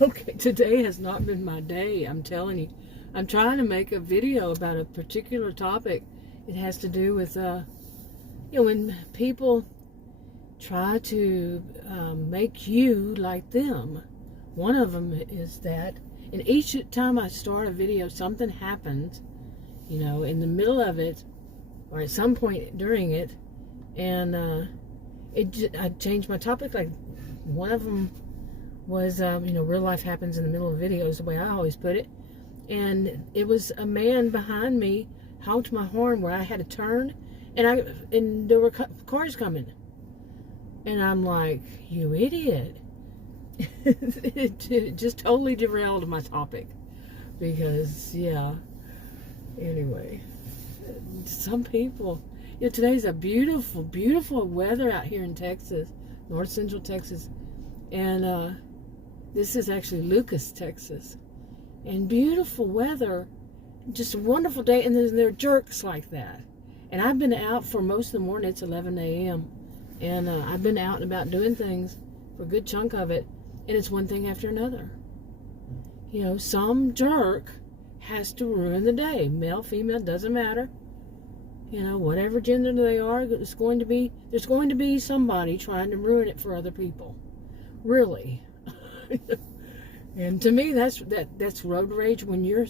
Okay, today has not been my day, I'm telling you. I'm trying to make a video about a particular topic. It has to do with, when people try to make you like them. One of them is that, and each time I start a video, something happens, in the middle of it, or at some point during it, and I changed my topic. Like, one of them was, real life happens in the middle of videos, the way I always put it. And it was a man behind me honked my horn where I had to turn, and there were cars coming. And I'm like, you idiot. It just totally derailed my topic. Because, anyway, some people, today's a beautiful, beautiful weather out here in Texas, north central Texas. And this is actually Lucas, Texas. And beautiful weather, just a wonderful day. And then there are jerks like that. And I've been out for most of the morning. It's 11 a.m. And I've been out and about doing things for a good chunk of it. And it's one thing after another. Some jerk has to ruin the day. Male, female, doesn't matter. Whatever gender they are, there's going to be somebody trying to ruin it for other people. Really. And to me, that's road rage, when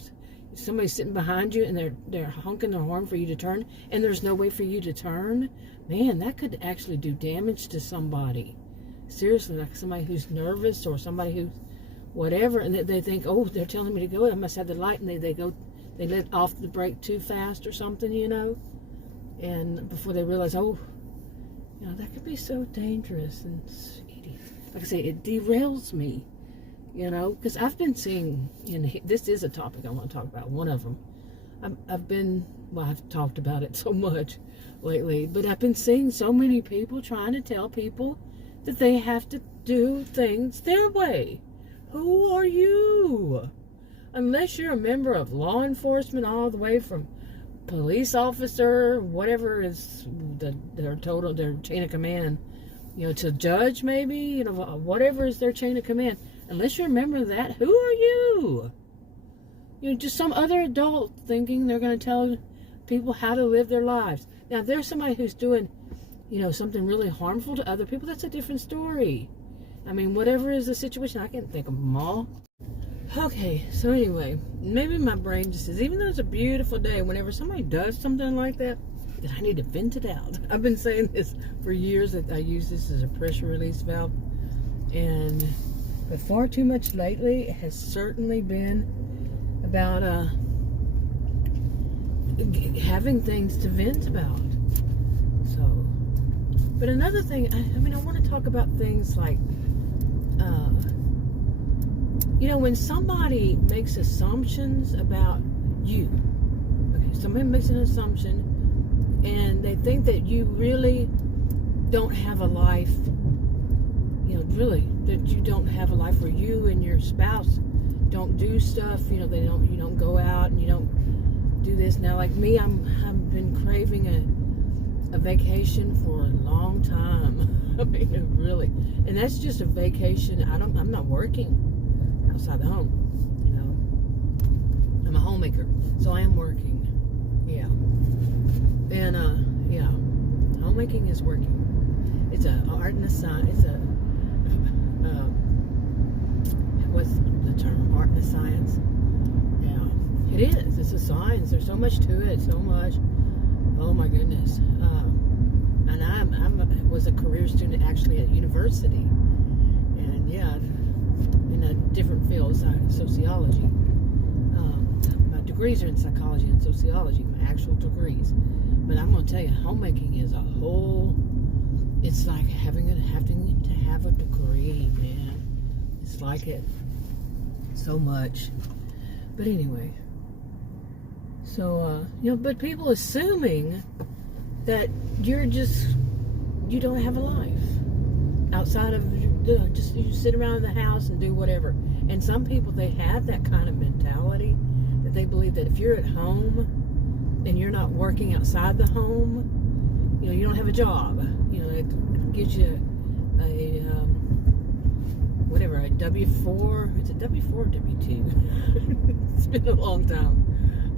somebody's sitting behind you and they're honking their horn for you to turn, and there's no way for you to turn. Man, that could actually do damage to somebody. Seriously, like somebody who's nervous, or somebody who's whatever, and they think, oh, they're telling me to go, I must have the light, and they let off the brake too fast or something, and before they realize, oh, that could be so dangerous. And like I say, it derails me, because I've been seeing, this is a topic I want to talk about, one of them. I've talked about it so much lately, but I've been seeing so many people trying to tell people that they have to do things their way. Who are you? Unless you're a member of law enforcement, all the way from police officer, whatever is their chain of command, to judge, maybe, whatever is their chain of command. Unless you're a member of that, who are you? Just some other adult thinking they're going to tell people how to live their lives. Now, if there's somebody who's doing, something really harmful to other people, that's a different story. I mean, whatever is the situation, I can't think of them all. Okay, so anyway, maybe my brain just says, even though it's a beautiful day, whenever somebody does something like that I need to vent it out. I've been saying this for years, that I use this as a pressure release valve. But far too much lately, it has certainly been about having things to vent about. So, but another thing, I want to talk about things like, when somebody makes assumptions about you. Okay, somebody makes an assumption, and they think that you really don't have a life, really, that you don't have a life where you and your spouse don't do stuff, you don't go out and you don't do this. Now, like me, I've been craving a vacation for a long time. I mean, really. And that's just a vacation. I'm not working outside the home, I'm a homemaker, so I am working. Yeah. And homemaking is working. It's an art and a science. It's what's the term? Art and a science. Yeah, it is. It's a science. There's so much to it. So much. Oh my goodness. And I was a career student actually at university, and in different fields, sociology. My degrees are in psychology and sociology, my actual degrees. But I'm going to tell you, homemaking is a whole. It's like having to have a degree, man. It's like it so much. But anyway, so but people assuming that you don't have a life outside of just you sit around the house and do whatever. And some people, they have that kind of mentality, that they believe that if you're at home and you're not working outside the home, you don't have a job. It gives you whatever, a W-4, it's a W-4 or W-2? It's been a long time.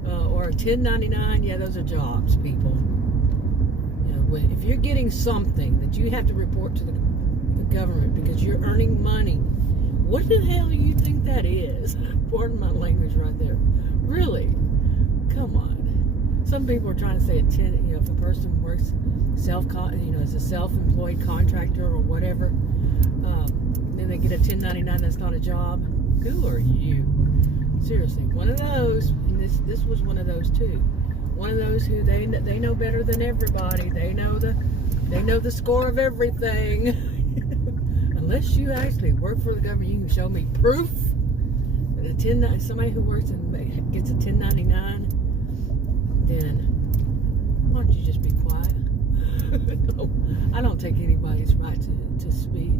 Or a 1099, yeah, those are jobs, people. You know, if you're getting something that you have to report to the government because you're earning money, what the hell do you think that is? Pardon my language right there. Really? Come on. Some people are trying to say if a person works as a self-employed contractor or whatever, then they get a 1099, that's not a job. Who are you? Seriously, one of those, and this was one of those too. One of those who they know better than everybody. They know the score of everything. Unless you actually work for the government, you can show me proof that somebody who works and gets a 1099, then why don't you just be quiet? No, I don't take anybody's right to speak.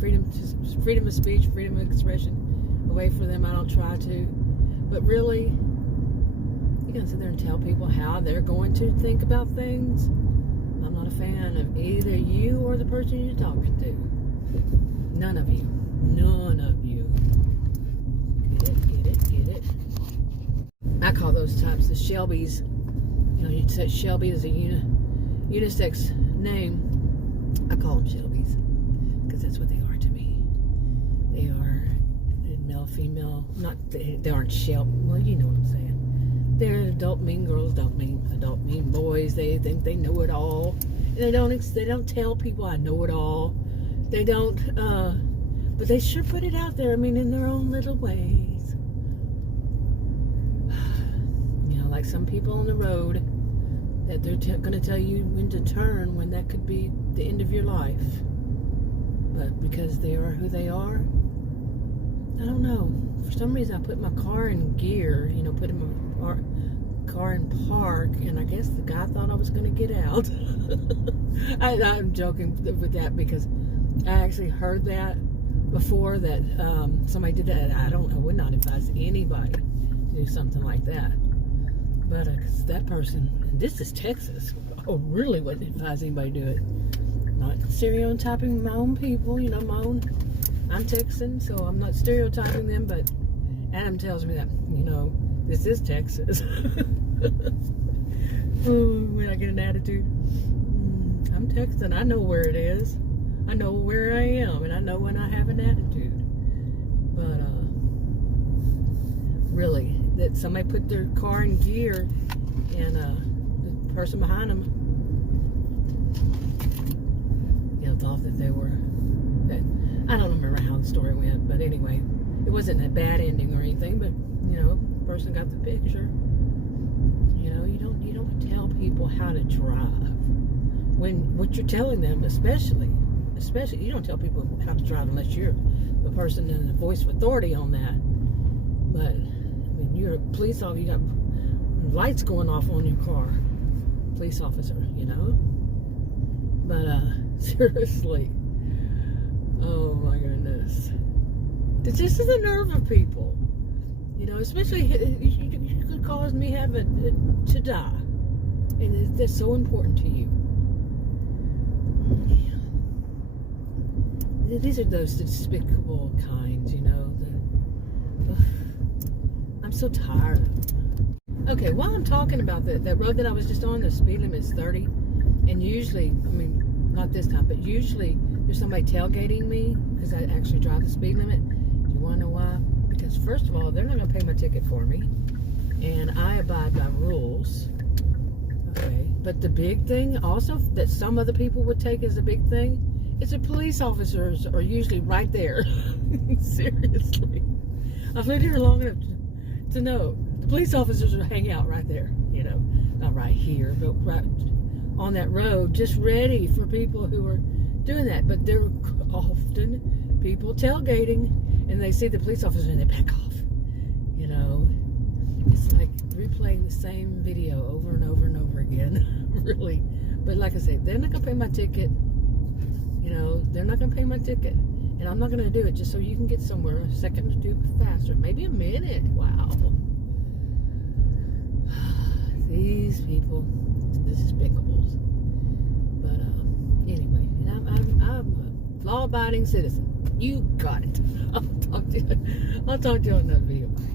Freedom of speech, freedom of expression away from them. I don't try to. But really, you're going to sit there and tell people how they're going to think about things? I'm not a fan of either you or the person you're talking to. None of you. None of you. Get it. I call those types of Shelbys. You know, you'd say Shelby is a unisex name. I call them Shelbys because that's what they are to me. They are male, female. They aren't Shelby. Well, you know what I'm saying. They're adult mean girls, don't mean adult mean boys. They think they know it all, and they don't tell people I know it all. They don't, but they sure put it out there. I mean, in their own little ways. You know, like some people on the road that they're going to tell you when to turn when that could be the end of your life. But because they are who they are, I don't know. For some reason, I put my car in gear. You know, put in my car in park, and I guess the guy thought I was going to get out. I'm joking with that because I actually heard that before, that somebody did that. I would not advise anybody to do something like that. But that person, and this is Texas, I really wouldn't advise anybody to do it. Not stereotyping my own people, you know, I'm Texan, so I'm not stereotyping them, but Adam tells me that, you know, this is Texas. When I get an attitude, I'm Texan, I know where it is. I know where I am, and I know when I have an attitude. But, really, that somebody put their car in gear, and the person behind them, you know, thought that they were, I don't remember how the story went, but anyway, it wasn't a bad ending or anything, but, you know, the person got the picture. You know, you don't tell people how to drive. When what you're telling them, especially, you don't tell people how to drive unless you're the person in the voice of authority on that. But, I mean, you're a police officer, you got lights going off on your car. Police officer, you know? But, seriously. Oh, my goodness. It's just the nerve of people. You know, especially, you could cause me to die. And that's so important to you. These are those despicable kinds, you know. I'm so tired of them. Okay, while I'm talking about that road that I was just on, the speed limit is 30. And usually, I mean, not this time, but usually there's somebody tailgating me because I actually drive the speed limit. Do you want to know why? Because first of all, they're not going to pay my ticket for me. And I abide by rules. Okay. But the big thing also that some other people would take as a big thing, it's that police officers are usually right there. Seriously. I've lived here long enough to know the police officers will hang out right there. You know, not right here, but right on that road, just ready for people who are doing that. But there are often people tailgating, and they see the police officer and they back off. You know, it's like replaying the same video over and over and over again. Really. But like I say, they're not going to pay my ticket. You know, they're not going to pay my ticket. And I'm not going to do it just so you can get somewhere a second or two faster. Maybe a minute. Wow. These people, the despicables. But anyway, and I'm Law-abiding citizen. You got it. I'll talk to you on another video. Bye.